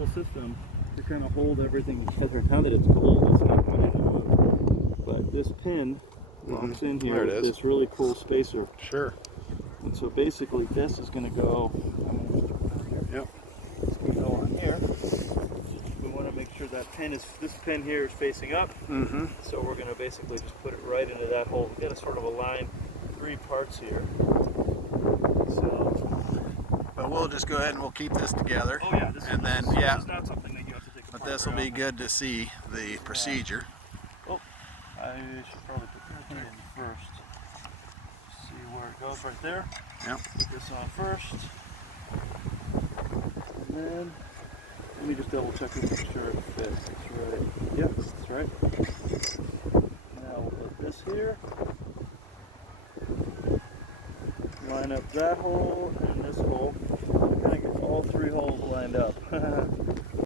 little system to kind of hold everything together. Now that it's cold, it's not going to move. But this pin locks in here with this really cool spacer. Sure. And so basically this is going to go, Yep. It's going to go on here. We want to make sure that this pin here is facing up. So we're going to basically just put it right into that hole. We've got to sort of align 3 parts here. But we'll just go ahead and we'll keep this together. Oh yeah, this and then this is not something that you have to take apart. But this will be good to see the procedure. Oh, I should probably put that in first. See where it goes right there. Yep. Put this on first. And then let me just double check to make sure it fits. It's right. Yep, that's right. Now we'll put this here. Line up that hole and this hole. Kind of get all 3 holes lined up.